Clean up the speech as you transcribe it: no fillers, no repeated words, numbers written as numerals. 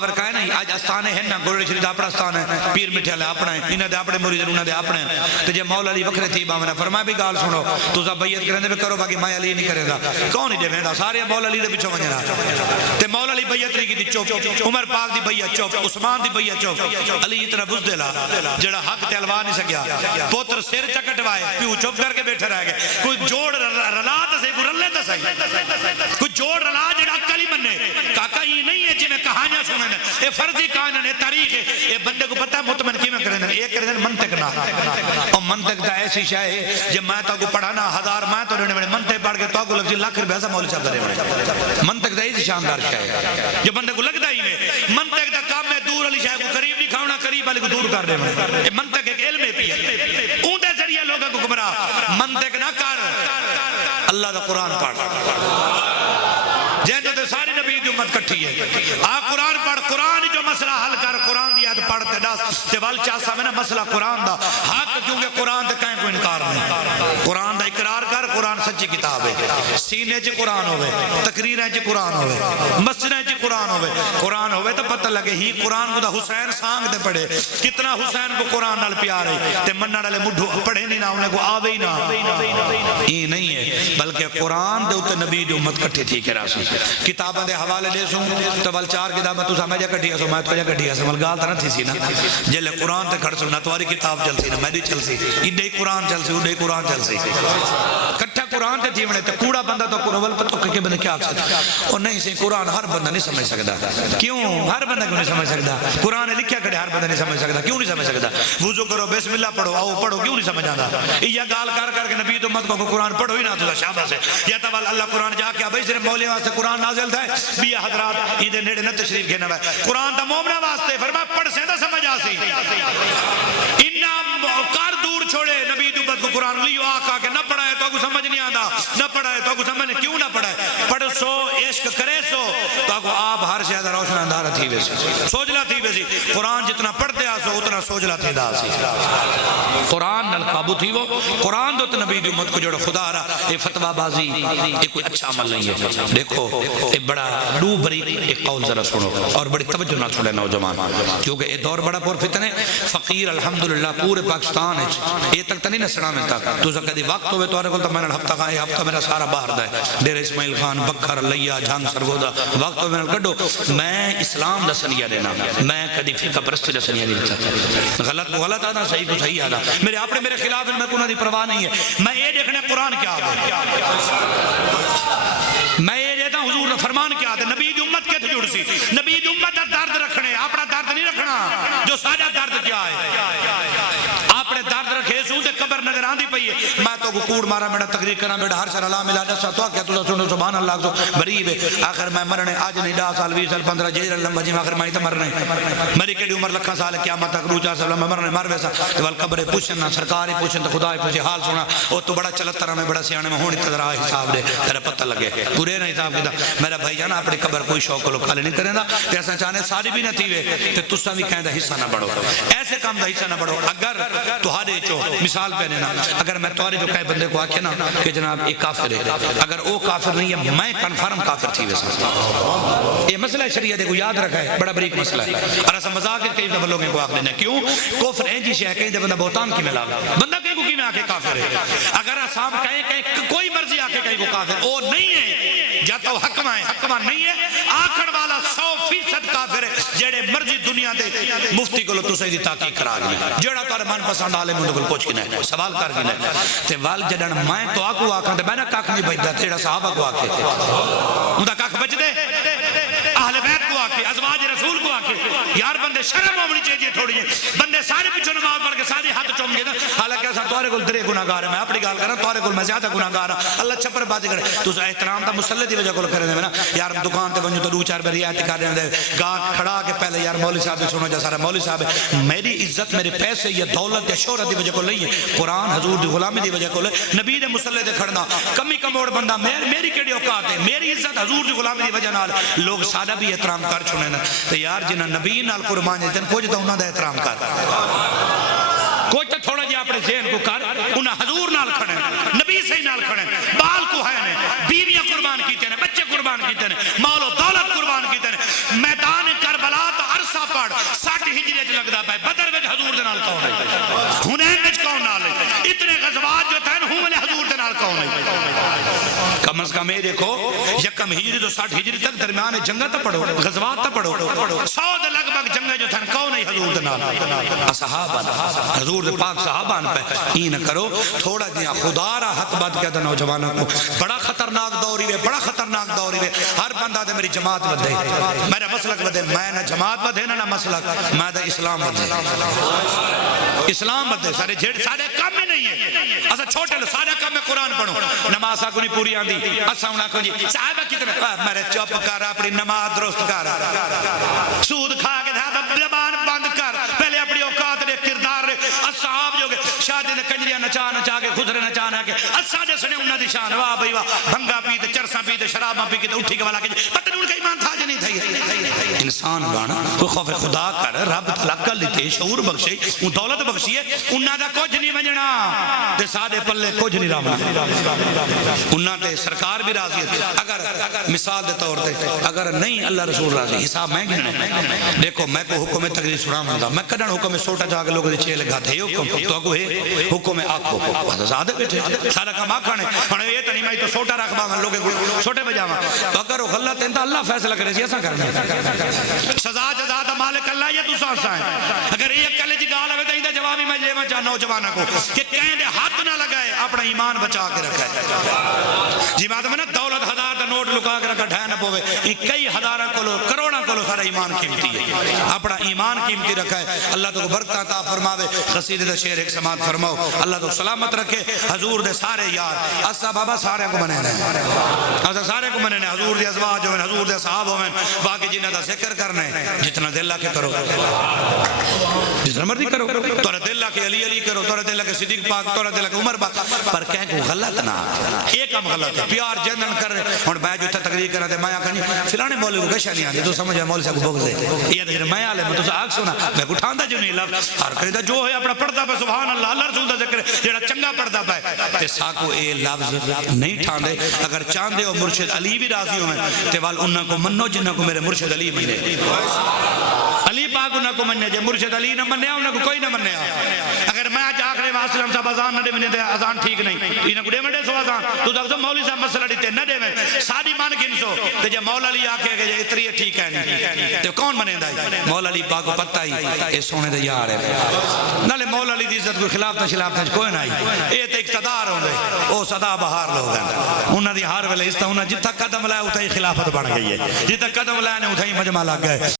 باور کہے نہیں آج استانے ہیں نا گولڑی شریف اپنا استان ہے پیر میٹھے والے اپنا ہے انہاں دے اپنے مرید انہاں دے اپنے تے جے مولا علی وکھرے تھی باونا فرمایا بھی گال سنو تساں بیعت کرندے بھی کرو باقی میں علی نہیں کرے گا کون نہیں دیویندا سارے مولا علی دے پیچھے ونجنا تے مولا علی بیعت نہیں کیتی چپ عمر پاک دی بیعت چپ عثمان دی بیعت چپ علی اتنا بزدل جڑا حق تے الوا نہیں سکیا پوتر سر چکٹوائے پیو چپ کر کے بیٹھے رہ گئے کوئی جوڑ رلا تے سے کوئی رلے تے صحیح کوئی جوڑ رلا جڑا عقل ہی منے کاکا یہ نہیں ہے جی میں کہانیاں سنن اے فرضی کہانیاں ہے تاریخ ہے اے بندے کو پتہ مطمئن کیویں کرن اے کرن منطق نہ اور منطق دا ایسی شے ہے جے میں تو کو پڑھانا ہزار میں تو نے منطق پڑھ کے تو کو لگ لاکھ روپے ایسا مول چل رہے منطق دا ایسی شاندار شے ہے جو بندے کو لگتا ہی نہیں منطق دا کام ہے دور والی شے کو قریب نہیں کھاونا قریب والے کو دور کر دے اے منطق ایک علم ہے پی ہے اون دے ذریعے لوگوں کو گمراہ منطق نہ کر اللہ دا قرآن پڑھ جن جو ساری نبی دی امت کٹھی ہے قرآن پڑھ قرآن جو مسئلہ حل کر قرآن دی آیت پڑھ تے دس تے ول چاسا میں نا مسئلہ قرآن دا حق کیونکہ قرآن دے کہیں کوئی انکار نہیں قرآن دا اقرار کر قرآن سچی کتاب ہے سینے چ قرآن ہوئے تقریریں چ قرآن ہوئے مسجدیں چ قرآن ہوئے تو پتہ لگے ہی قرآن کو دا حسین سانگ دے پڑھے کتنا حسین کو قرآن نال پیار ہے تے منن والے مڈھو پڑھے نہیں نہ انہیں کو آوے ہی نہ یہ نہیں ہے بلکہ قرآن دے اوتے نبی دی امت کٹھی تھی کہ راسی کتاباں دے حوالے دے سوں تو ول چار کتاباں تو سمجھ کٹھی اسو میں تو جا کٹھی اسو ول گال تے نہ تھی سی نا جے قرآن تے کھڑ سو نہ تواری کتاب چلسی نہ میری چلسی ایڈے قرآن چلسی اوڈے قرآن چلسی کٹھا قرآن تے تھی ونے تے کوڑا بندہ تو قرآن پتہ کہ بندے کیا سکتا اور نہیں سی قرآن ہر بندہ نہیں سمجھ سکتا کیوں ہر بندہ کیوں نہیں سمجھ سکتا قرآن لکھیا کھڑے ہر بندہ نہیں سمجھ سکتا کیوں نہیں سمجھ سکتا وضو کرو بسم اللہ پڑھو آؤ پڑھو کیوں نہیں سمجھ آندا یہ گال کر کے نبی تو مت کو قرآن پڑھو ہی نہ تو شاباش ہے یا تو اللہ قرآن جا کے بھائی صرف مولوی واسطے قرآن نازل تھا بھی حضرات یہ نیڑے نہ تشریف گھنا ہے قرآن دا مومنا واسطے فرمایا پڑھ سے نہ سمجھ آسی انہاں کار دور چھوڑے نبی دی امت کو قرآن لیو آقا کہ نہ پڑھائے تو کو سمجھ نہیں آندا نہ پڑھائے تو کو سمجھ نہیں کیوں نہ پڑھائے پڑھ سو عشق کرے سو تو کو آپ ہر شے دا روشن اندھارا تھی ویسی سوجلا تھی ویسی قرآن جتنا پڑھتے آسو اتنا سوجلا تھی دا سی قرآن نل قابو تھی وہ قرآن دو نبی دی امت کو جوڑ خدا رہا یہ فتوہ بازی یہ کوئی اچھا عمل نہیں ہے دیکھو یہ بڑا دو بری ایک قول ذرا سنو اور بڑی توجہ نہ چھوڑے نوجوان کیونکہ یہ دور بڑا پر فتن ہے فقیر الحمدللہ پورے پاکستان ہے یہ تک تنی نسڑا میں تک تو سا کدی وقت ہوئے تو آرے کل تو میں نے ہفتہ کھائے ہفتہ میرا سارا باہر دا ہے دیر اسماعیل خان بکھر لیا جھانگ سرگودا وقت ہوئے میں نے کڈو میں اسلام دا سنیہ دینا میں کدی فقہ پرستی دا سنیہ دیتا غلط کو غلط آنا صحیح کو صحیح آنا میرے اپنے میرے خلاف میں کوئی دی پرواہ نہیں ہے میں یہ دیکھنے قرآن کیا آگا میں یہ دیتا ہوں حضور فرمان کیا آتا نبی دی امت کے تھے جڑ سی نبی دی امت درد رکھنے اپنا درد نہیں رکھنا جو ساجہ درد کیا ہے اپنے درد رکھے سو تے قبر نظر آندھی پئی ہے میں تو کو کوڑ مارا میرا تقریر کرنا بیٹا ہر شر اللہ ملا دسا تو کیا تو سنو سبحان اللہ تو غریب ہے آخر میں مرنے آج نہیں 10 سال 20 سال 15 جیر اللہ جی آخر میں تو مرنے میری کیڑی عمر لکھاں سال قیامت تک روچا سال میں مرنے مر ویسا تو ول قبر پوچھنا سرکار ہی پوچھن تو خدا ہی پوچھے حال سنا او تو بڑا چلترا میں بڑا سیانے میں ہون اتدرا حساب دے تیرا پتہ لگے پورے نہ حساب کیتا میرا بھائی جان اپنی قبر کوئی شوق لو کھالے نہیں کریندا تے اساں چاہنے ساری بھی نہ تھیوے تے تساں بھی کہندا حصہ نہ بڑھو ایسے کام دا حصہ نہ بڑھو اگر تہاڈے چو مثال پہ نا اگر میں تورے جو کہے بندے کو آکھے نا کہ جناب ایک کافر ہے اگر وہ کافر نہیں ہے میں کنفرم کافر تھی ویسا یہ مسئلہ شریعت کو یاد رکھا ہے بڑا بریک مسئلہ ہے اور ایسا مذاق کئی دفعہ لوگوں کو آکھ دینا کیوں کفر ہے جی شے کہیں بندہ بہتان کی ملا بندہ کہیں کو کی میں آکے کافر ہے اگر صاحب کہیں کوئی مرضی آکے کہیں کو کافر وہ نہیں ہے یا تو حکمہ ہے حکمہ نہیں ہے آکھڑ والا 100% کافر ہے جیڑے مرضی دنیا دے مفتی کو لو تو صحیح دی تحقیق کرا گئے جیڑا تارے من پسند آلے مندے کو پوچھ گئے سوال کر گئے تے وال جڑن میں تو آکو آکھاں تے میں نہ کاکھ نہیں بچدا تیرا صحابہ کو آکھے اوندا کاکھ بچ دے اہل بیت کو آکھے ازواج رسول کو آکھے یار بندے شرم ہونی چاہیے تھوڑی جی بندے سارے پیچھے نماز پڑھ کے سارے ہاتھ چوم گے حالانکہ اساں تورے کول درے گناہگار ہیں میں اپنی گل کراں تورے کول میں زیادہ گناہگار ہاں اللہ چھپر بات کرے تو احترام دا مصلی دی وجہ کول کرے نا یار دکان تے ونجو تو دو چار بری آیت کر دے گاہ کھڑا کے پہلے یار مولوی صاحب سنو جا سارا مولوی صاحب میری عزت میرے پیسے یا دولت یا شہرت دی وجہ کول نہیں ہے قرآن حضور دی غلامی دی وجہ کول نبی دے مصلی تے کھڑنا کمی کموڑ بندہ میری کیڑی اوقات ہے میری عزت حضور دی غلامی دی وجہ نال لوگ سادہ بھی احترام کر چھوڑے نا تے یار جنہاں نبی نال قربان جتن کچھ تو انہاں دا احترام کر کوئی تو تھوڑا جی اپنے ذہن کو کر انہاں حضور نال کھڑے نبی سے نال کھڑے بال کو ہے نے بیویاں قربان کیتے نے بچے قربان کیتے نے مال و دولت قربان کیتے نے میدان کربلا اسا پڑھ 60 ہجری وچ لگدا پے بدر وچ حضور دے نال کون ہے حنین وچ کون نال ہے اتنے غزوات جو تھے ہوں والے حضور دے نال کون ہے کم از کم یہ دیکھو یکم ہجری تو 60 ہجری تک درمیان جنگاں تے پڑھو غزوات تے پڑھو 100 دے لگ بھگ جنگاں جو تھے کون ہے حضور دے نال اصحاب حضور دے پاک صحابان پہ ای نہ کرو تھوڑا جہاں خدا را حق بات کہتا نوجوانوں کو بڑا خطرناک دوری ہے بڑا خطرناک دوری ہے ہر بندہ دے میری جماعت ودے میرا مسلک ودے میں نہ جماعت ودے نہ مسلک میں دے اسلام ودے اسلام ودے سارے جھڑ سارے کام ہی نہیں ہے اسا چھوٹے لو سارے کام میں قرآن پڑھو نماز کو نہیں پوری آندی اسا انہاں کو جی صاحب کتنے میرے چپ کر اپنی نماز درست کر سود کھا کے زبان بند کر پہلے اپنی اوقات دے کردار دے اصحاب جو شادی دے کنجریاں نچا نچا کے خدرے نچانا کے اسا دے سنے انہاں دی شان واہ بھائی واہ بھنگا پی تے چرساں پی تے شراباں پی کے اٹھی کے والا کے پتہ نہیں ان کا ایمان تھا جے نہیں تھا انسان بانا کوئی خوف خدا کر رب تعالی عقل دے شعور بخشے اون دولت بخشی ہے انہاں دا کچھ نہیں وجنا تے ساڈے پلے کچھ نہیں رہنا انہاں تے سرکار بھی راضی ہے اگر مثال دے طور تے اگر نہیں اللہ رسول راضی حساب میں گننے دیکھو میں کو حکم تقریر سناواں گا میں کڈن حکم سوٹا جا کے لوگ دے چے لگا تھے حکم تو کو ہے حکم آکھو آزاد بیٹھے سارا کام آکھنے ہن یہ تے نہیں میں تو سوٹا رکھبا میں لوگ چھوٹے بجاواں تو اگر غلط ہے تو اللہ فیصلہ کرے سی ایسا کرنا سزا جزا دا مالک اللہ یہ تساں سا ہے اگر یہ کلے جی گال ہوے تے ایندا جواب ہی میں لیواں چاہ نوجواناں کو کہ کہیں دے ہاتھ نہ لگائے اپنا ایمان بچا کے رکھے جی بات میں نا دولت ہزار دا نوٹ لکا کے رکھا ڈھا نہ پوے کئی ہزاراں کولو کروڑاں کولو سارا ایمان قیمتی ہے اپنا ایمان قیمتی رکھا ہے اللہ تو برکت عطا فرماوے قصیدے دا شعر ایک سماعت فرماؤ اللہ تو سلامت رکھے حضور دے سارے یار اسا بابا سارے کو منے نے اسا سارے کو منے نے حضور دے ازواج ہویں حضور دے صحاب ہویں باقی جنہاں دا ذکر کرنے جتنا دل کے کرو جتنا مرضی کرو تورا دل کے علی علی کرو تورا دل کے صدیق پاک تورا دل کے عمر پاک پر کہیں کو غلط نہ ایک کم غلط ہے پیار جنن کر ہن میں جو تقریر کرا تے میں کہنی فلانے مولوی کو کشا نہیں آندی تو سمجھ مولوی صاحب کو بغض ہے یہ تے میں عالم تو آگ سنا میں اٹھاندا جو نہیں لفظ ہر کرے جو ہے اپنا پڑھدا پہ سبحان اللہ اللہ رسول دا ذکر جڑا چنگا پڑھدا پے تے ساکو اے لفظ نہیں ٹھاندے اگر چاندے ہو مرشد علی بھی راضی ہوئے تے وال انہاں کو منو جنہاں کو میرے مرشد علی منے علی پاک انہاں کو مننے جے مرشد علی نہ منیا انہاں کو کوئی نہ منیا اگر میں آج آخری واسلم صاحب ازان نہ دے منے تے ازان ٹھیک نہیں انہاں کو دے منڈے سو ازان تو دکھ مولوی صاحب مسئلہ دیتے نہ دے میں سادی مان گنسو تے جے مولا علی آکھے کہ جے اتری ٹھیک ہے نہیں تے کون منیندا ہے مولا علی پاک کو پتہ ہی اے سونے دے یار ہے نالے مولا علی دی عزت کو خلاف تے کوئی نہیں اے تے اقتدار ہوندے او سدا بہار لوگ ہیں انہاں دی ہر ویلے اس تا انہاں جتھا قدم لایا اوتھے خلافت بن گئی ہے جتھا قدم لایا نے اوتھے مجمع لگ گئے